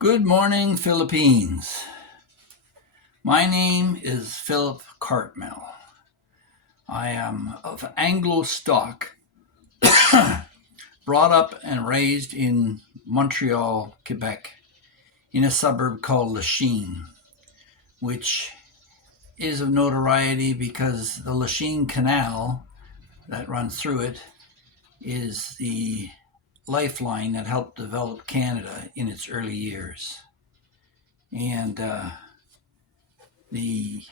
Good morning, Philippines. My name is Philip Cartmel. I am of Anglo stock, brought up and raised in Montreal, Quebec, in a suburb called Lachine, which is of notoriety because the Lachine Canal that runs through it is the lifeline that helped develop Canada in its early years. And the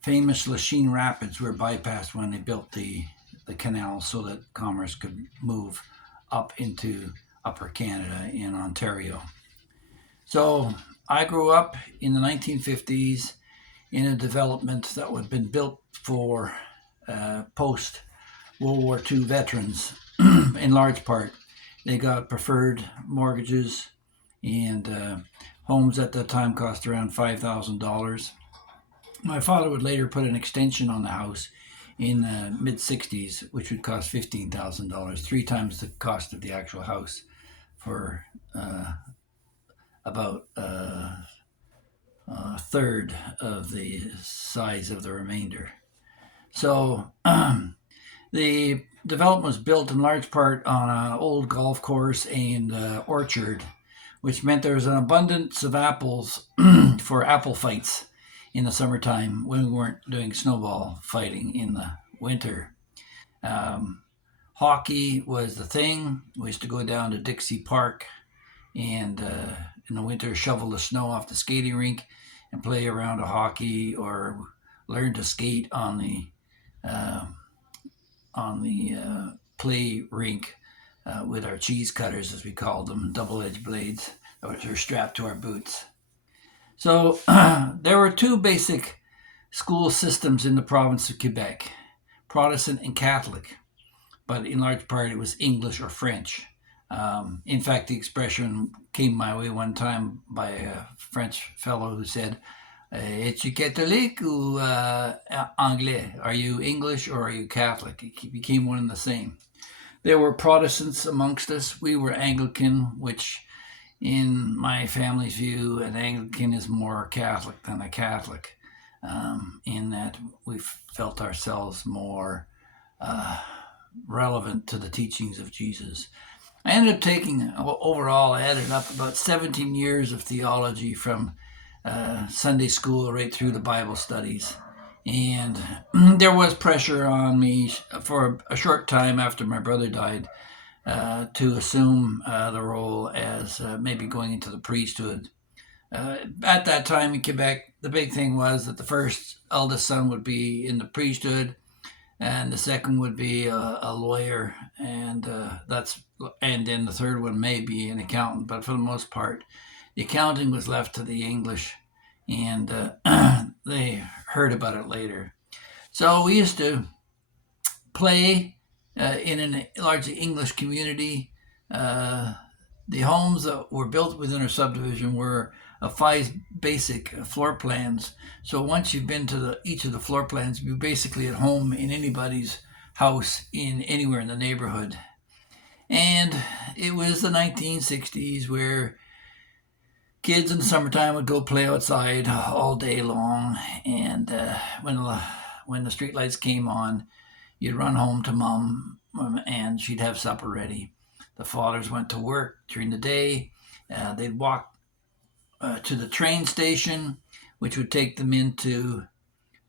famous Lachine Rapids were bypassed when they built the canal so that commerce could move up into Upper Canada in Ontario. So I grew up in the 1950s in a development that had been built for post World War II veterans in large part. They got preferred mortgages, and homes at that time cost around $5,000. My father would later put an extension on the house in the mid 60s, which would cost $15,000, three times the cost of the actual house for about a third of the size of the remainder. So the development was built in large part on an old golf course and orchard, which meant there was an abundance of apples for apple fights in the summertime when we weren't doing snowball fighting in the winter. Um, Hockey was the thing. We used to go down to Dixie Park and in the winter shovel the snow off the skating rink and play around a hockey or learn to skate uh, on the play rink with our cheese cutters, as we called them, double-edged blades that were strapped to our boots. So there were two basic school systems in the province of Quebec, Protestant and Catholic, but in large part it was English or French. In fact, the expression came my way one time by a French fellow who said, "Es-tu catholique ou anglais? Are you English or are you Catholic?" It became one and the same. There were Protestants amongst us. We were Anglican, which in my family's view, an Anglican is more Catholic than a Catholic, in that we felt ourselves more uh, relevant to the teachings of Jesus. I ended up taking, overall, I added up about 17 years of theology from Sunday school right through the Bible studies. And there was pressure on me for a short time after my brother died to assume the role as maybe going into the priesthood. At that time in Quebec, the big thing was that the first eldest son would be in the priesthood, and the second would be a lawyer, and then the third one may be an accountant. But for the most part, the accounting was left to the English, and they heard about it later. So we used to play in a largely English community. Uh, the homes that were built within our subdivision were of five basic floor plans. So once you've been to each of the floor plans, you're basically at home in anybody's house in anywhere in the neighborhood. And it was the 1960s where kids in the summertime would go play outside all day long, and when the street lights came on, you'd run home to mom, and she'd have supper ready. The fathers went to work during the day. They'd walk to the train station, which would take them into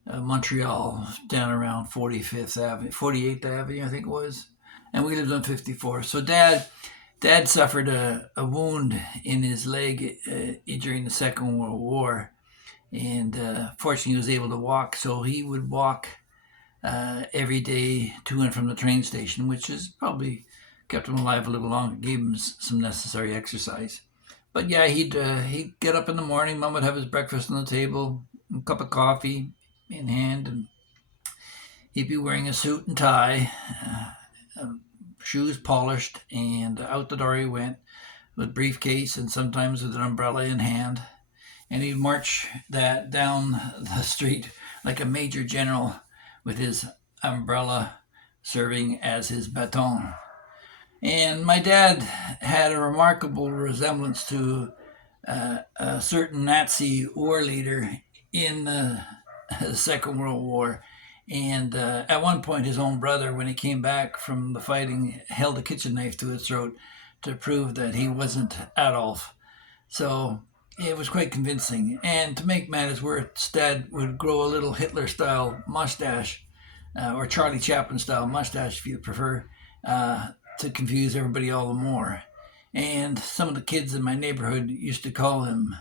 Montreal, down around 45th Avenue, 48th Avenue, I think it was. And we lived on 54. So Dad suffered a wound in his leg during the Second World War, and fortunately he was able to walk. So he would walk every day to and from the train station, which has probably kept him alive a little longer, gave him some necessary exercise. But yeah, he'd get up in the morning. Mom would have his breakfast on the table, a cup of coffee in hand, and he'd be wearing a suit and tie, shoes polished, and out the door he went with briefcase and sometimes with an umbrella in hand. And he'd march that down the street like a major general with his umbrella serving as his baton. And my dad had a remarkable resemblance to a certain Nazi war leader in the Second World War. And at one point, his own brother, when he came back from the fighting, held a kitchen knife to his throat to prove that he wasn't Adolf. So it was quite convincing. And to make matters worse, Dad would grow a little Hitler style mustache, or Charlie Chaplin style mustache, if you prefer, to confuse everybody all the more. And some of the kids in my neighborhood used to call him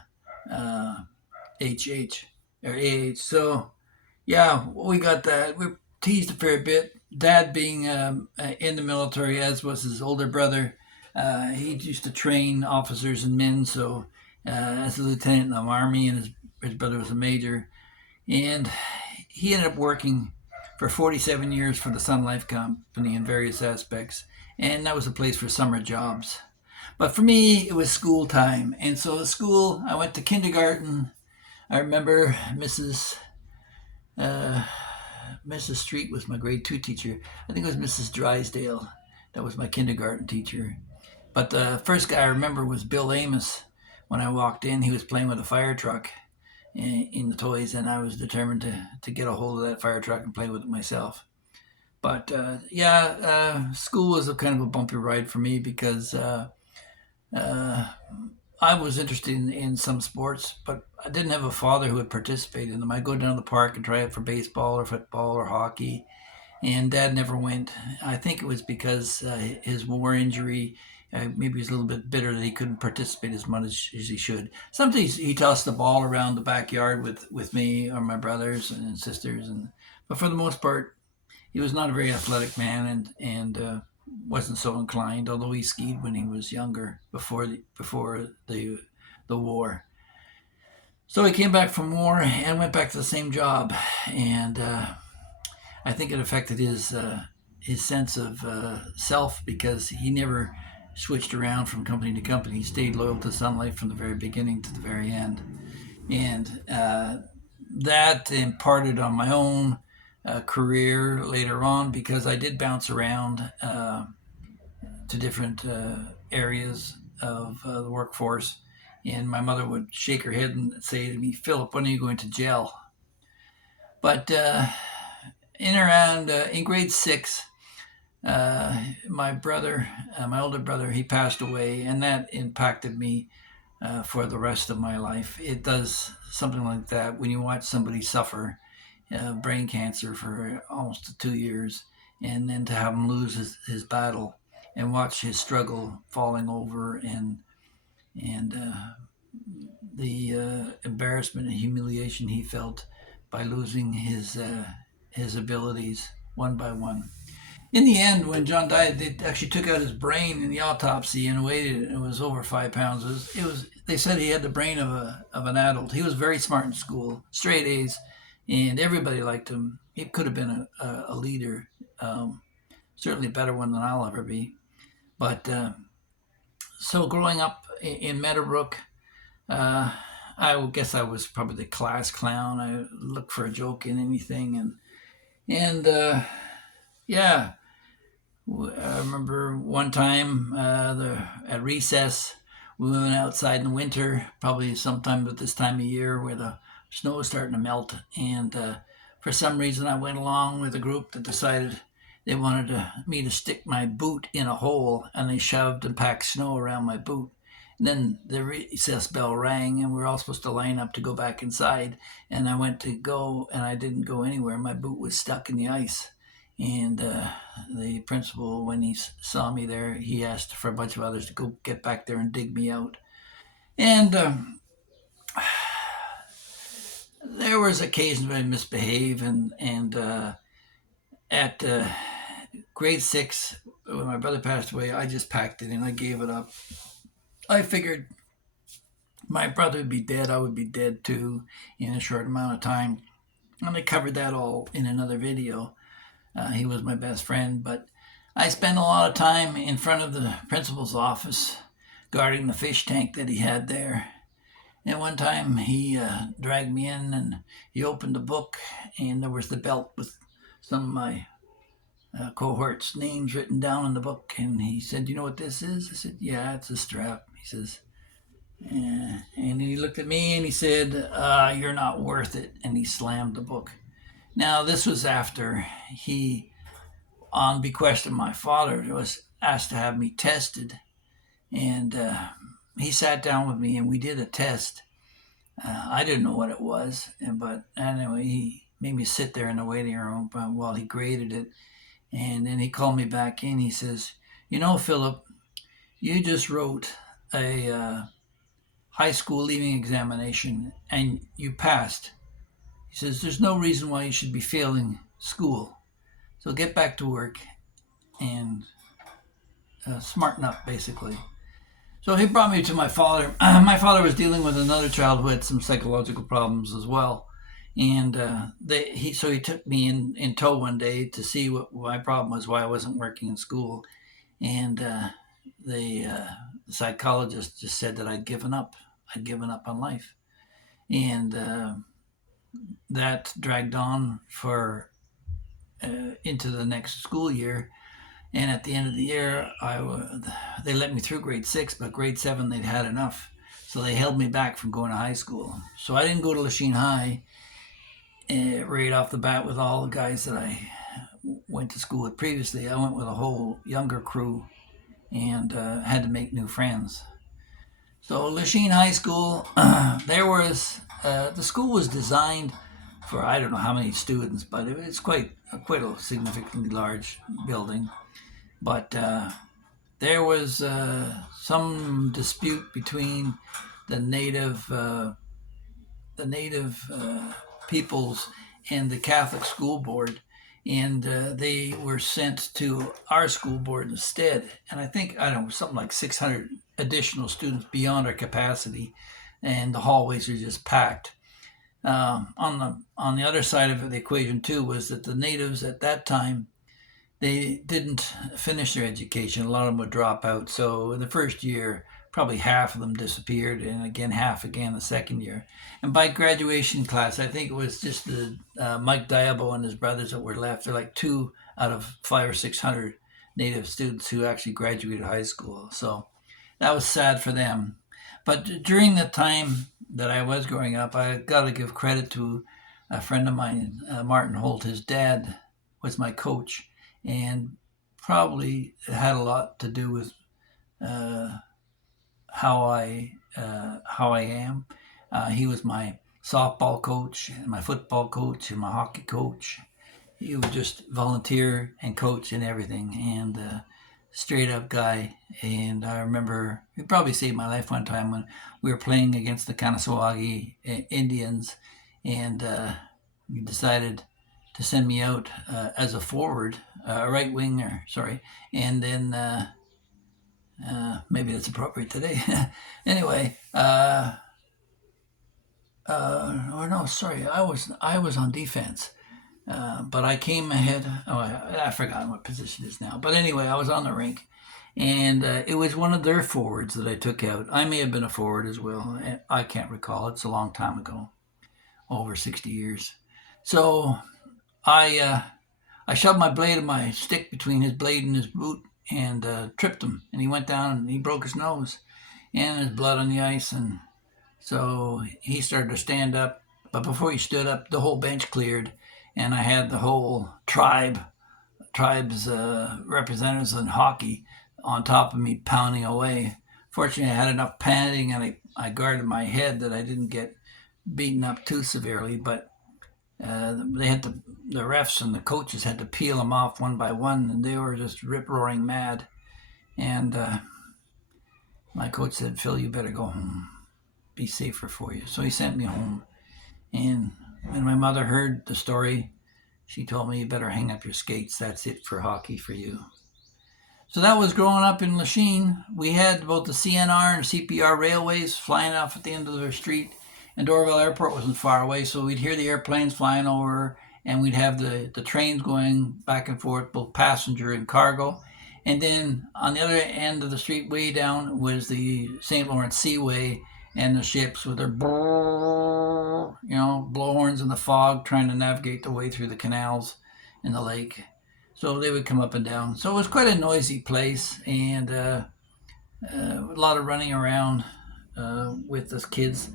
HH or AH. So, yeah, we got that. We teased a fair bit. Dad being in the military, as was his older brother, he used to train officers and men. So, as a lieutenant in the army, and his brother was a major, and he ended up working for 47 years for the Sun Life Company in various aspects, and that was a place for summer jobs. But for me, it was school time, and so at school, I went to kindergarten. I remember uh, Mrs. Street was my grade two teacher. I think it was Mrs. Drysdale. That was my kindergarten teacher. But the first guy I remember was Bill Amos. When I walked in, he was playing with a fire truck in the toys, and I was determined to get a hold of that fire truck and play with it myself. But school was a kind of a bumpy ride for me because uh, I was interested in some sports, but I didn't have a father who would participate in them. I'd go down to the park and try out for baseball or football or hockey, and Dad never went. I think it was because his war injury. Maybe he was a little bit bitter that he couldn't participate as much as he should. Sometimes he tossed the ball around the backyard with me or my brothers and sisters, but for the most part, he was not a very athletic man and wasn't so inclined. Although he skied when he was younger before the war. So he came back from war and went back to the same job, and I think it affected his sense of self because he never switched around from company to company. He stayed loyal to Sun Life from the very beginning to the very end, and that imparted on my own career later on because I did bounce around to different areas of the workforce. And my mother would shake her head and say to me, "Philip, when are you going to jail?" But in grade six, my brother, my older brother, he passed away, and that impacted me for the rest of my life. It does something like that when you watch somebody suffer brain cancer for almost 2 years, and then to have him lose his battle and watch his struggle falling over and the embarrassment and humiliation he felt by losing his abilities one by one. In the end, when John died, they actually took out his brain in the autopsy and weighed it. And it was over 5 pounds. It was. They said he had the brain of an adult. He was very smart in school, straight A's, and everybody liked him. He could have been a leader, um, certainly a better one than I'll ever be. But so growing up in Meadowbrook, uh, I guess I was probably the class clown. I looked for a joke in anything, and yeah, I remember one time at recess, we went outside in the winter, probably sometime at this time of year where the snow was starting to melt. And for some reason, I went along with a group that decided they wanted me to stick my boot in a hole, and they shoved and packed snow around my boot. And then the recess bell rang, and we were all supposed to line up to go back inside. And I went to go, and I didn't go anywhere. My boot was stuck in the ice. And the principal, when he saw me there, he asked for a bunch of others to go get back there and dig me out. And there was occasions when I misbehave, and at grade six, when my brother passed away, I just packed it and I gave it up. I figured my brother would be dead, I would be dead too in a short amount of time. And I covered that all in another video. He was my best friend, but I spent a lot of time in front of the principal's office guarding the fish tank that he had there. And one time he dragged me in and he opened the book, and there was the belt with some of my cohort's names written down in the book. And he said, "You know what this is?" I said, "Yeah, it's a strap." He says, "Yeah." And he looked at me and he said, "You're not worth it." And he slammed the book. Now, this was after he, on bequest of my father, was asked to have me tested. And he sat down with me and we did a test. I didn't know what it was, but anyway, he made me sit there in the waiting room while he graded it. And then he called me back in. He says, "You know, Philip, you just wrote a high school leaving examination and you passed." He says, "There's no reason why you should be failing school. So get back to work and smarten up, basically." So he brought me to my father. My father was dealing with another child who had some psychological problems as well. And he took me in tow one day to see what my problem was, why I wasn't working in school. And the psychologist just said that I'd given up. I'd given up on life. And that dragged on for into the next school year. And at the end of the year, they let me through grade 6, but grade 7 they'd had enough. So they held me back from going to high school. So I didn't go to Lachine High right off the bat with all the guys that I went to school with previously. I went with a whole younger crew and had to make new friends. So Lachine High School, the school was designed for I don't know how many students, but it's quite a significantly large building. But there was some dispute between the native peoples and the Catholic school board, and they were sent to our school board instead. And I think I don't know something like 600 additional students beyond our capacity, and the hallways are just packed. On the other side of the equation too was that the natives at that time they didn't finish their education. A lot of them would drop out. So in the first year, probably half of them disappeared, and again half again the second year. And by graduation class, I think it was just the Mike Diabo and his brothers that were left. They're like 2 out of 500 or 600 native students who actually graduated high school. So that was sad for them. But during the time that I was growing up, I got to give credit to a friend of mine, Martin Holt. His dad was my coach, and probably had a lot to do with uh, how I am. He was my softball coach, and my football coach, and my hockey coach. He would just volunteer and coach and everything, and straight up guy. And I remember he probably saved my life one time when we were playing against the Kanasawagi Indians, and he decided to send me out as a forward, a right winger, sorry, and then maybe that's appropriate today. Anyway, or no, sorry, I was on defense, but I came ahead. Oh, I forgot what position it is now. But anyway, I was on the rink, and it was one of their forwards that I took out. I may have been a forward as well. I can't recall. It's a long time ago, over 60 years. So I I shoved my blade of my stick between his blade and his boot and tripped him, and he went down and he broke his nose, and there's blood on the ice, and so he started to stand up. But before he stood up, the whole bench cleared, and I had the whole tribe's representatives in hockey on top of me pounding away. Fortunately, I had enough padding, and I guarded my head that I didn't get beaten up too severely, but they had to, the refs and the coaches had to peel them off one by one, and they were just rip roaring mad. And my coach said, "Phil, you better go home. Be safer for you." So he sent me home. And when my mother heard the story, she told me, "You better hang up your skates. That's it for hockey for you." So that was growing up in Lachine. We had both the CNR and CPR railways flying off at the end of the street, and Dorval Airport wasn't far away, so we'd hear the airplanes flying over, and we'd have the trains going back and forth, both passenger and cargo. And then on the other end of the street, way down, was the St. Lawrence Seaway and the ships with their blowhorns in the fog, trying to navigate their way through the canals in the lake. So they would come up and down. So it was quite a noisy place, and a lot of running around with us kids.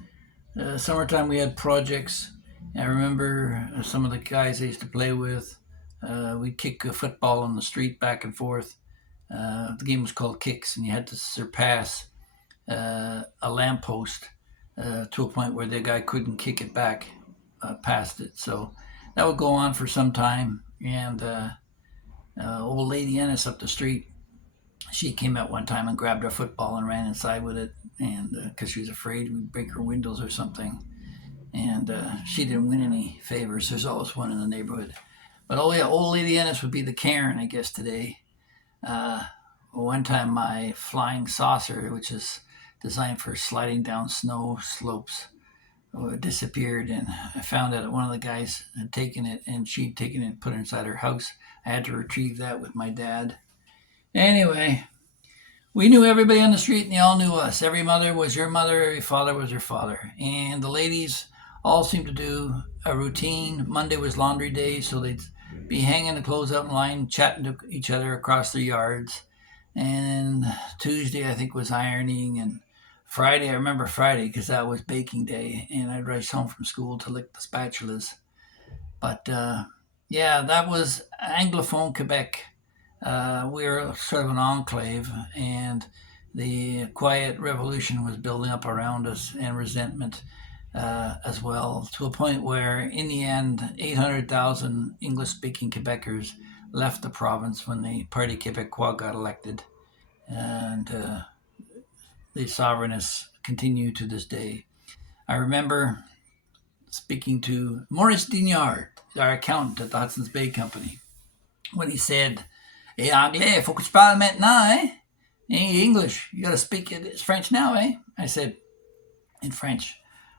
Summertime we had projects. I remember some of the guys I used to play with. We'd kick a football on the street back and forth. The game was called Kicks, and you had to surpass a lamppost to a point where the guy couldn't kick it back past it. So that would go on for some time. And old lady Ennis up the street, she came out one time and grabbed her football and ran inside with it, and because she was afraid we'd break her windows or something. And she didn't win any favors. There's always one in the neighborhood. But oh yeah, old lady Ennis would be the Karen, I guess, today. Uh, One time my flying saucer, which is designed for sliding down snow slopes, disappeared, and I found out that one of the guys had taken it, and she'd taken it and put it inside her house. I had to retrieve that with my dad. Anyway, we knew everybody on the street, and they all knew us. Every mother was your mother, every father was your father. And the ladies all seemed to do a routine. Monday was laundry day, so they'd be hanging the clothes up in line, chatting to each other across their yards. And Tuesday, I think, was ironing. And Friday, I remember Friday because that was baking day, and I'd race home from school to lick the spatulas. But yeah, that was Anglophone Quebec. We were sort of an enclave, and the quiet revolution was building up around us, and resentment as well, to a point where, in the end, 800,000 English speaking Quebecers left the province when the Parti Québécois got elected. And the sovereignists continue to this day. I remember speaking to Maurice Dignard, our accountant at the Hudson's Bay Company, when he said, "Hey, Anglais, faut que tu parles maintenant, eh? Hey, English, you got to speak it French now, eh?" I said, in French,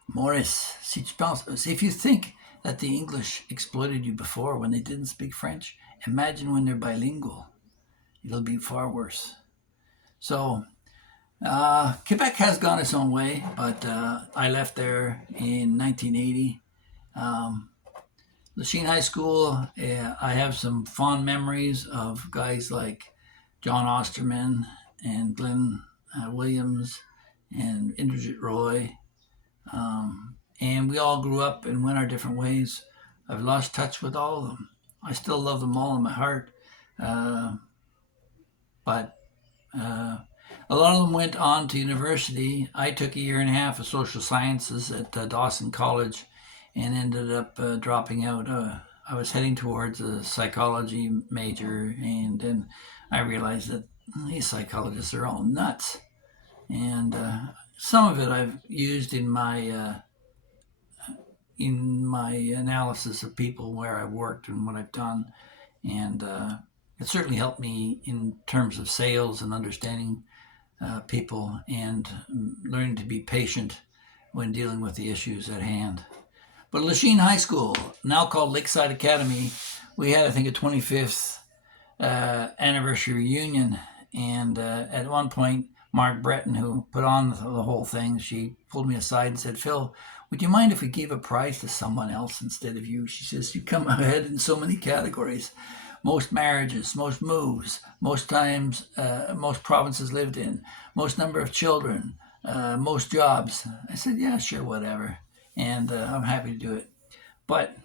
"Maurice, si tu penses, if you think that the English exploited you before when they didn't speak French, imagine when they're bilingual. It'll be far worse." So Quebec has gone its own way, but I left there in 1980. Lachine High School, I have some fond memories of guys like John Osterman and Glenn Williams and Indrajit Roy. And we all grew up and went our different ways. I've lost touch with all of them. I still love them all in my heart. But a lot of them went on to university. I took a year and a half of social sciences at Dawson College and ended up dropping out. I was heading towards a psychology major, and then I realized that these psychologists are all nuts. And some of it I've used in my analysis of people where I've worked and what I've done, and it certainly helped me in terms of sales and understanding people and learning to be patient when dealing with the issues at hand. But Lachine High School, now called Lakeside Academy, we had, I think, a 25th anniversary reunion. And at one point, Mark Breton, who put on the whole thing, she pulled me aside and said, "Phil, would you mind if we gave a prize to someone else instead of you?" She says, "You come ahead in so many categories. Most marriages, most moves, most times, most provinces lived in, most number of children, most jobs." I said, "Yeah, sure, whatever." And I'm happy to do it. But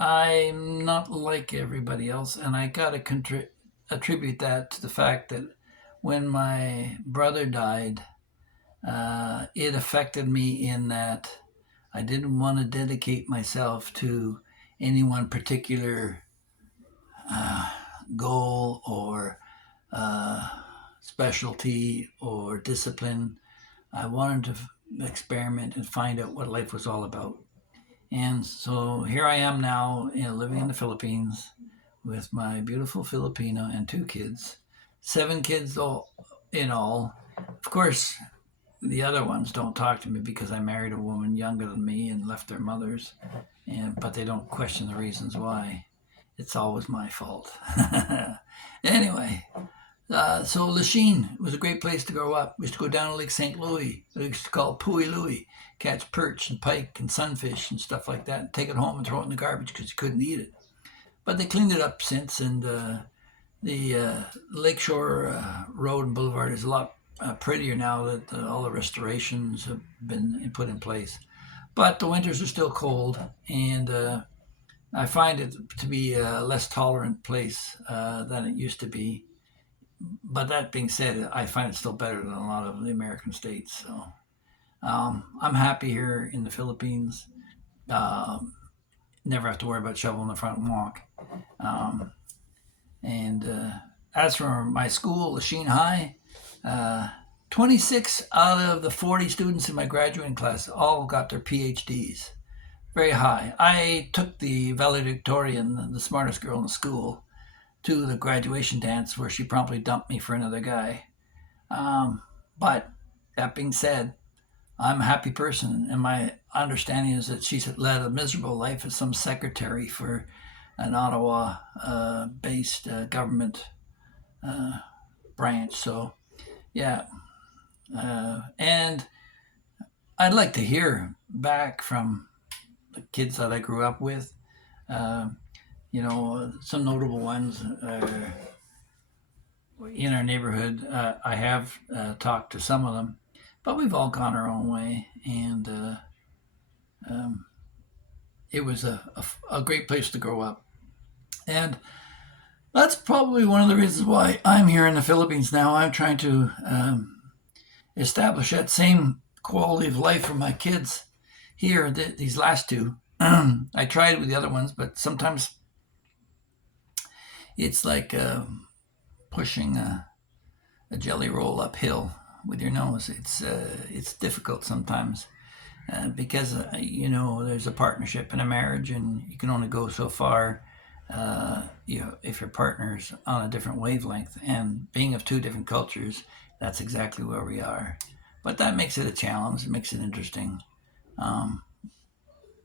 I'm not like everybody else, and I got to attribute that to the fact that when my brother died, it affected me in that I didn't want to dedicate myself to any one particular goal or specialty or discipline. I wanted to experiment and find out what life was all about. And so here I am now, living in the Philippines with my beautiful Filipino and 2 kids, 7 kids all in all. Of course, the other ones don't talk to me because I married a woman younger than me and left their mothers, but they don't question the reasons why. It's always my fault. Anyway, so Lachine was a great place to grow up. We used to go down to Lake St. Louis. We used to call it Pui Louis, catch perch and pike and sunfish and stuff like that, and take it home and throw it in the garbage because you couldn't eat it. but they cleaned it up since, and the Lakeshore Road and Boulevard is a lot prettier now that all the restorations have been put in place. But the winters are still cold, and I find it to be a less tolerant place than it used to be. But that being said, I find it still better than a lot of the American states. So I'm happy here in the Philippines. Um, Never have to worry about shoveling the front walk. Um, and as for my school, Lachine High, uh, 26 out of the 40 students in my graduating class all got their PhDs. Very high. I took the valedictorian, the smartest girl in the school, to the graduation dance where she promptly dumped me for another guy. Um, but that being said, I'm a happy person, and my understanding is that she's led a miserable life as some secretary for an Ottawa based government uh, branch. So, yeah. And I'd like to hear back from the kids that I grew up with. Uh, some notable ones in our neighborhood. I have talked to some of them, but we've all gone our own way, and um, it was a great place to grow up. And that's probably one of the reasons why I'm here in the Philippines now. I'm trying to establish that same quality of life for my kids here, these last two. I tried with the other ones, but sometimes it's like pushing a jelly roll uphill with your nose. It's difficult sometimes because there's a partnership in a marriage, and you can only go so far. If your partner's on a different wavelength, and being of two different cultures, that's exactly where we are. But that makes it a challenge. It makes it interesting. Um,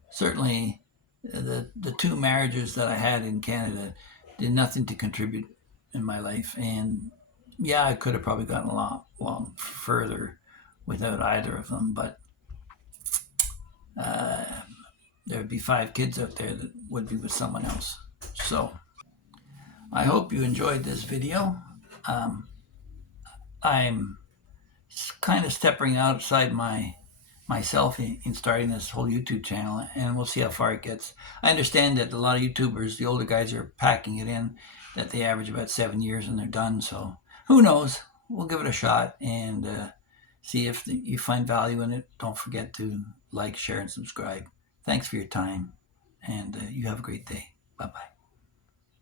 Certainly, the two marriages that I had in Canada did nothing to contribute in my life, and yeah, I could have probably gotten a long further without either of them. But uh, there would be 5 kids out there that would be with someone else. So I hope you enjoyed this video. Um, I'm kind of stepping outside myself in starting this whole YouTube channel, and we'll see how far it gets. I understand that a lot of YouTubers, the older guys, are packing it in, that they average about 7 years and they're done. So who knows? We'll give it a shot and see if you find value in it. Don't forget to like, share, and subscribe. Thanks for your time, and you have a great day. Bye-bye.